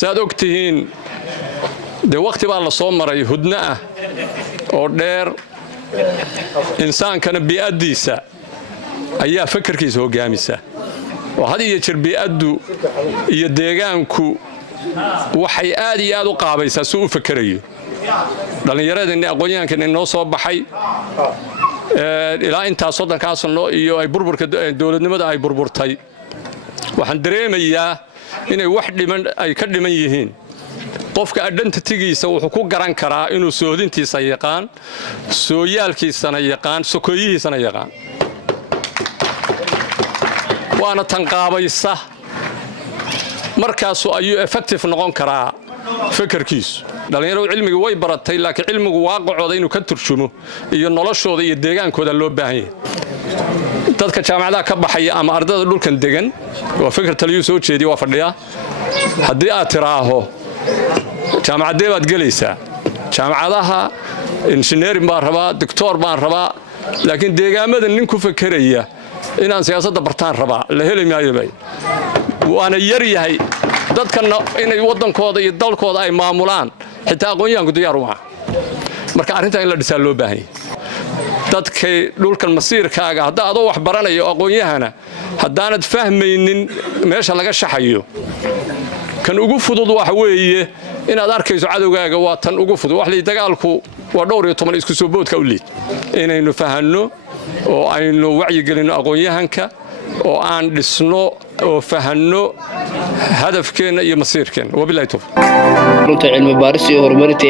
saad ogtihiin de waqti baa la soo maray hudna ah oo dheer insaankana bi'adiisa ayaa fakarkiisa hogaamisa oo had iyo jeer bi'adu iyo deegaanku waxay aad iyo aad u qaabaysaa si uu fakarayo dhalinyarada aqoonyahanka noo soo baxay ilaa inta soddonka sano iyo ay burburka dawladnimada ay burburtay waxaan dareemayaa inay wax dhiman ay ka dhiman yihiin qofka identitygiisa wuxuu ku garan karaa inuu soodintiisa yaqaan sooyaalkiisana yaqaan sokoyihiisana yaqaan waana tan qaabaysa markaas ayuu effective noqon karaa fakarkiisu dhalinyaradu cilmiga way baratay laakiin cilmigu waaqicooda inuu ka turjumo iyo noloshooda iyo deegaankooda loo baahan yahay dadka jaamacadaha ka baxaya ama ardayda dhulkan degan waa fikir taliyo soo jeediyo waa fadhiya haddii aad tiraaho jaamacadee baad gelaysaa jaamacadaha engineering baan rabaa doctor baan rabaa laakiin deegaamada nin ku fakaraya inaan siyaasadda bartaan rabaa la heli maayo bay waana yar yahay dadkana inay wadankooda iyo dalkooda ay maamulaan xitaa aqoonyahanku diyaar u ah marka arrinta in la dhisaa loo baahan yahay dadkay dhulkan masiirkaaga hadda adoo wax baranayo aqoonyahana haddaanad fahmaynin meesha laga shaxayo kan ugu fudud waxa weeye inaad arkayso cadowgaaga waa tan ugu fudud wax la dagaalku waa dhowr iyo 10 isku soo boodka u liid inaynu fahanno oo aynu wacyi gelino aqoonyahanka oo aan dhisno oo fahanno hadafkeena iyo masiirkeena wabillahi tawfiiq runta cilmi baaris iyo horumarinta